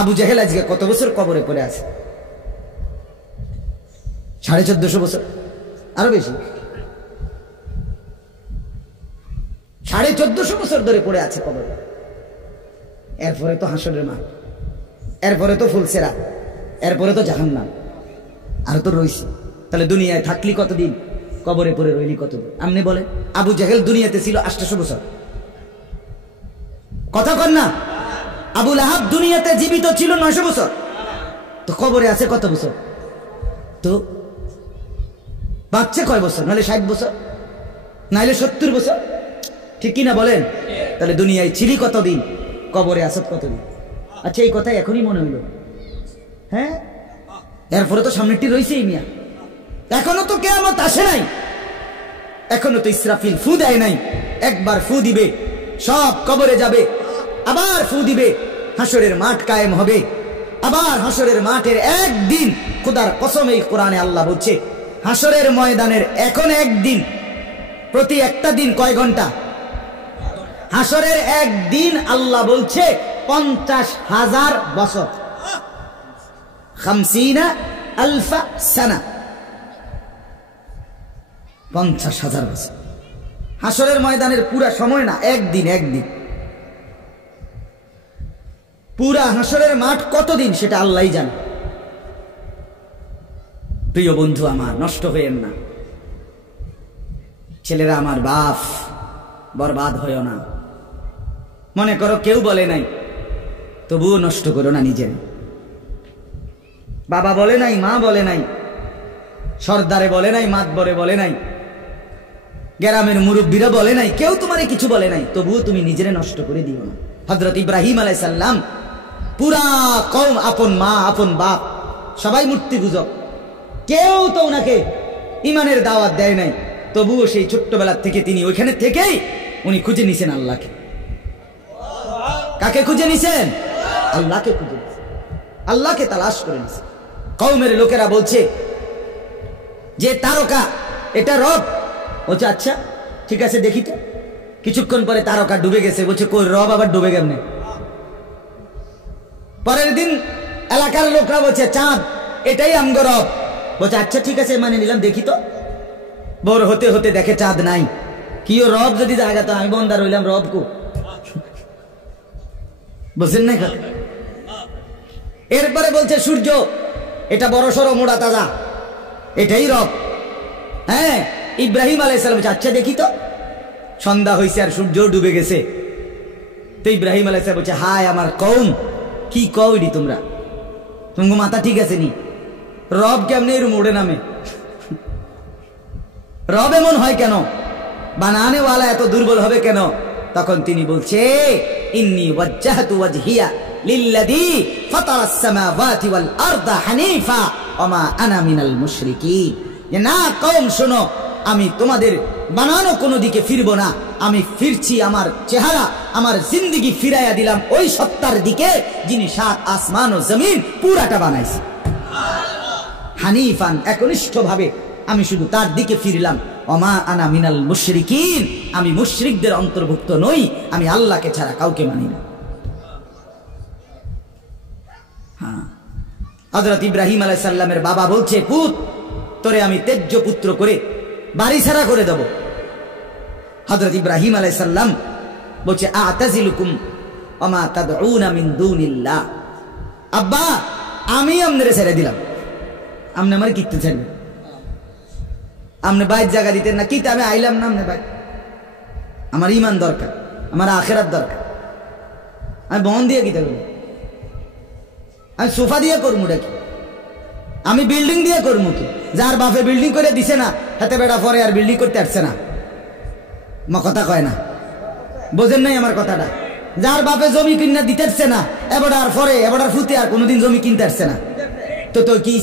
আবু জাহেল আজকে কত বছর কবরে পড়ে আছে? 1450 বছর, আরো বেশি, 1450 বছর ধরে পড়ে আছে কবরে। এরপরে তো হাসরের মাঠ, এরপরে তো ফুলসেরা, এরপরে তো জাহান্নাম, আর তো রইছি। তাহলে দুনিয়ায় থাকলি কতদিন, কবরে পড়ে রইলি কতদিন? আপনি বলেন। আবু জাহেল দুনিয়াতে ছিল 800 বছর, কথা কন না? আবু লাহাব দুনিয়াতে জীবিত ছিল 900 বছর, তো কবরে আছে কত বছর? তো বাচ্চা কয় বছর? নাহলে 60 বছর, নাহলে 70 বছর, ঠিক কিনা বলেন? তাহলে দুনিয়ায় ছিলি কতদিন, কবরে আসত কতদিন? আচ্ছা, এই কথাই এখনই মনে হইল? হ্যাঁ, এরপরে তো সামনেটি রয়েছেই মিয়া, এখনো তো কিয়ামত আসে নাই, এখনো তো ইসরাফিল ফু দেয় নাই। একবার ফু দিবে, সব কবরে যাবে, আবার ফু দিবে, হাসরের মাঠ কায়েম হবে। আবার হাসরের মাঠের একদিন, খোদার কসম এই কোরআনে আল্লাহ বলছে, হাসরের ময়দানের এখন একদিন, প্রতি একটা দিন কয় ঘন্টা? হাসরের একদিন আল্লাহ বলছে 50,000 বছর, 50,000 সানা, 50,000 বছর। হাসরের ময়দানের পুরা সময় না, একদিন, একদিন। পুরা হাসরের মাঠ কতদিন সেটা আল্লাহই জানে। প্রিয় বন্ধু আমার, নষ্ট হইয়েন না। ছেলেরা আমার, বাপ বরবাদ হইও না। মনে করো কেউ বলে নাই, তবুও নষ্ট করো না নিজের। বাবা বলে নাই, মা বলে নাই, সর্দারে বলে নাই, মাতবরে বলে নাই, গ্রামের মুরব্বীরা বলে নাই, কেউ তোমারে কিছু বলে নাই, তবুও তুমি নিজেরে নষ্ট করে দিও না। হযরত ইব্রাহিম আলাইহিস সালাম পুরা কওম, আপন মা, আপন বাপ, সবাই মূর্তি পূজক, কেউ তো ওনাকে ইমানের দাওয়াত দেয় নাই, তবুও সেই ছোট্টবেলা থেকে তিনি ওইখানে থেকেই উনি খুঁজে নিছেন আল্লাহকে। কাকে খুঁজে নিছেন? আল্লাহকে খুঁজে নিছেন, আল্লাহকে তালাশ করে নিছেন। কওমের লোকেরা বলছে যে তারকা এটা রব, বলছে আচ্ছা ঠিক আছে দেখি তো। কিছুক্ষণ পরে তারকা ডুবে গেছে, বলছে কই রব আবার ডুবে কেমনে? পরের দিন এলাকার লোকরা বলছে চাঁদ, এটাই আমগো রব, বলছে আচ্ছা ঠিক আছে মানে নিলাম, দেখি তো। ভোর হতে হতে দেখে চাঁদ নাই। কি ও রব যদি জায়গা, তো আমি বন্দা রইলাম, রব কো? বুঝছেন না? এরপরে বলছে সূর্য, এটা বড় সড়ো মোড়া তাজা, এটাই রব। হ্যাঁ, ইব্রাহিম আলাইহিস সালাম বলছে আচ্ছা দেখি তো। সন্ধ্যা হয়েছে আর সূর্য ডুবে গেছে। তো ইব্রাহিম আলাইহিস সালাম বলছে হায় আমার কওম, কি কও এডি তোমরা? তোমার মাথা ঠিক আছে নি? রব কেমনে এর মোড়ে নামে? রব এমন হয় কেন? বানানে ওয়ালা এত দুর্বল হবে কেন? তখন তিনি বলছে ইন্নী ওয়াজ্জাহতু ওয়াজহিয়া লিল্লাযী ফাতারাস সামাওয়াতি ওয়াল আরদা হানিফা ওয়া মা আনা মিনাল মুশরিকিন। যে না কওম শোনো, আমি তোমাদের বানানো কোনো দিকে ফিরবো না, আমি ফিরছি আমার চেহারা, আমার জিন্দেগি ফিরাইয়া দিলাম ওই সত্তার দিকে যিনি 7 আসমান ও জমিন পুরাটা বানাইছে। হানিফান, একনিষ্ঠভাবে আমি শুধু তার দিকে ফিরলাম। ওমা আনা মিনাল মুশরিকিন, আমি মুশরিকদের অন্তর্ভুক্ত নই, আমি আল্লাহকে ছাড়া কাউকে মানি না। হ্যাঁ, হযরত ইব্রাহিম আলাইহিস সালামের বাবা বলছে পুত, তোরে আমি তেজ্য পুত্র করে বাড়ি ছাড়া করে দেব। হযরত ইব্রাহিম আলাইহিস সালাম বলছে আতাজিলুকুম ওয়া মা তাদউনা মিন দুনিল্লাহ। আব্বা, আমি আপনারে ছেড়ে দিলাম, আপনি আমার কিতে ছেড়ে, আপনি বাইর জায়গা দিতেন না কিতে, আমি আইলাম না আপনি বাইর। আমার ইমান দরকার, আমার আখিরাত দরকার। আমি বন দিয়ে কিতে করব? আমি সোফা দিয়ে করবো কি? আমি বিল্ডিং দিয়ে করবো কি? যার বাপে বিল্ডিং করে দিছে না, হাতে বেড়া পরে আর বিল্ডিং করতে আসছে না। কথা কয় না, বোঝেন নাই আমার কথাটা? যার বাপে জমি কিনা দিতে আসছে না, এবার আর পরে এবার ফুতে আর কোনোদিন জমি কিনতে আসছে না, তো কি